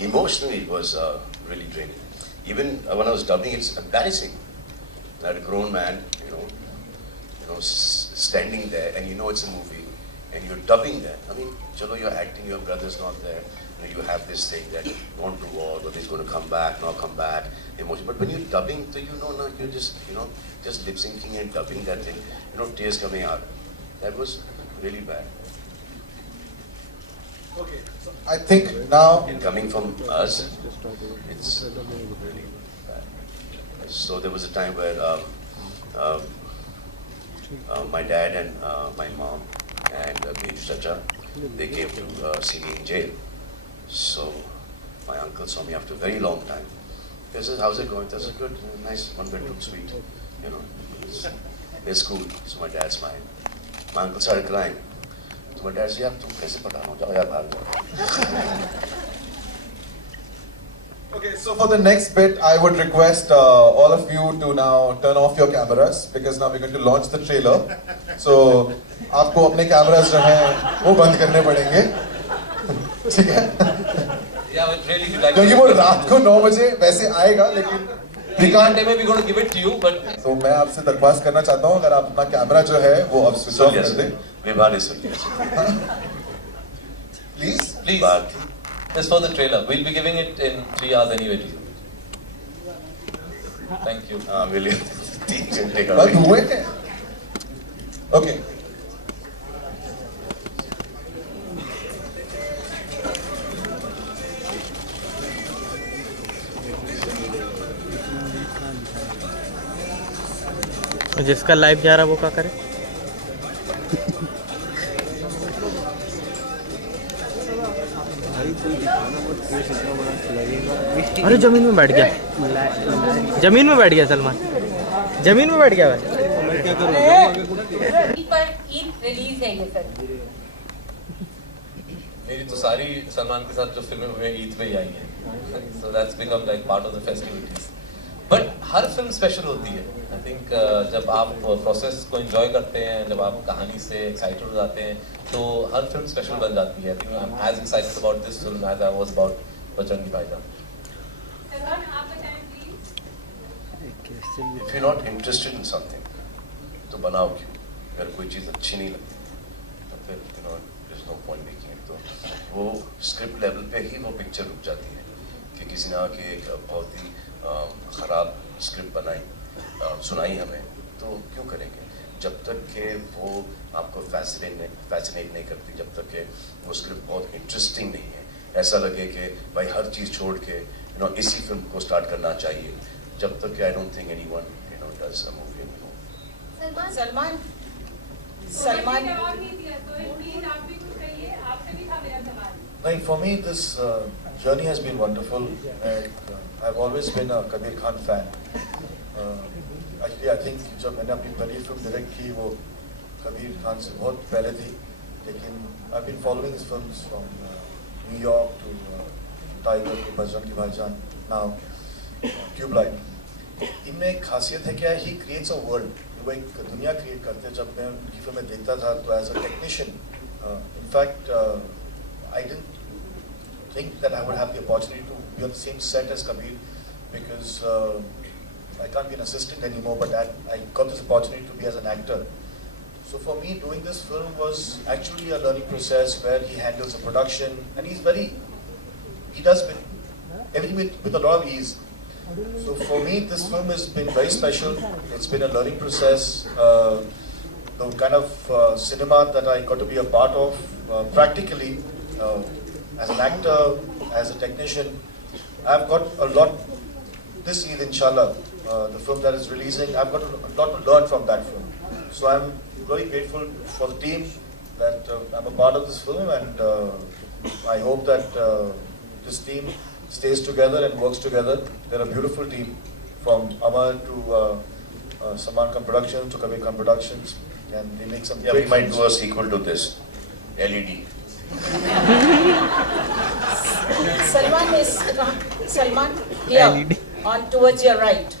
emotionally it was really draining. Even when I was dubbing, it's embarrassing. That a grown man, standing there, and it's a movie, and you're dubbing that. I mean, chalo, you're acting, your brother's not there. You have this thing that gone to war, but he's going to come back, not come back, emotion. But when you're dubbing, so you're just, just lip syncing and dubbing that thing, tears coming out. That was really bad. Okay, so I think now, And coming from us, it's really bad. So there was a time where my dad and my mom and Beju Chacha, they came to see me in jail. So my uncle saw me after a very long time. He says, "How's it going?" I said, "Good, nice, one bedroom suite. It's cool." So my dad smiled. My uncle started crying. So my dad said, "Yaar, tum kaise pathaan ho jao, yaar bhag jao." okay, so for the next bit, I would request all of you to now turn off your cameras because now we're going to launch the trailer. So आपको अपने cameras जो हैं वो बंद करने पड़ेंगे, ठीक है? Yeah, but really, you like. क्योंकि वो रात को 9 बजे वैसे आएगा, लेकिन we can't. Maybe we're going to give it to you, but. तो मैं आपसे दरख्वास्त करना चाहता हूँ, अगर आप अपना कैमरा जो है वो अब स्विच ऑफ कर दें. Please. Please. Just for the trailer. We'll be giving it in 3 hours anyway to you. Thank you. Will you take बंद हुए हैं? Okay. जिसका लाइव जा रहा है वो क्या करे? अरे जमीन में बैठ गया, जमीन में बैठ गया सलमान, जमीन में बैठ गया भाई. पर ईद रिलीज है ये फिल्म. मेरी तो सारी सलमान के साथ जो फिल्में हुई ईद पे ही आई हैं, so that's become like part of the festivities. But her film special होती है. आई थिंक जब आप प्रोसेस को एंजॉय करते हैं, जब आप कहानी से एक्साइटेड हो जाते हैं, तो हर फिल्म स्पेशल बन जाती है. I think I am as excited about this film as I was about Bajrangi Bhaijaan. If you're not interested in something, तो बनाओ क्यों? अगर कोई चीज़ अच्छी नहीं लगती, तो फिर there's no point making it. तो वो स्क्रिप्ट लेवल पे ही वो पिक्चर रुक जाती है कि किसी ने आके एक बहुत ही ख़राब स्क्रिप्ट बनाई, सुनाई हमें, तो क्यों करेंगे? जब तक कि वो आपको फैसिनेट नहीं करती, जब तक कि वो स्क्रिप्ट बहुत इंटरेस्टिंग नहीं है, ऐसा लगे कि भाई हर चीज़ छोड़ के इसी फिल्म को स्टार्ट करना चाहिए, जब तक कि I don't think anyone does a movie anymore. Salman Like for me, this journey has been wonderful. I've always been a Kabir Khan fan. Actually, I think जब मैंने अपनी पहली फिल्म डायरेक्ट की वो कबीर खान से बहुत पहले थी, लेकिन I've been following his films from New York to Tiger to Bajrangi भाईजान, now Tube Light. इनमें एक खासियत है क्या, he creates a world. वो एक दुनिया क्रिएट करते हैं. जब मैं उनकी फिल्में देखता था तो as a technician, in fact, I didn't think that I would have the opportunity to be on the same set as Kabir because I can't be an assistant anymore, but I got this opportunity to be as an actor. So for me, doing this film was actually a learning process where he handles the production and he does everything with a lot of ease. So for me, this film has been very special. It's been a learning process. The kind of cinema that I got to be a part of practically, as an actor, as a technician, I've got a lot this Eid, inshallah, the film that is releasing, I've got a lot to learn from that film. So I'm very grateful for the team that I'm a part of this film, and I hope that this team stays together and works together. They're a beautiful team, from Amar to Salman Khan Productions to Kabir Khan Productions, and they make some Yeah, great we might films. do a sequel to this, LED. Salman, here, on towards your right.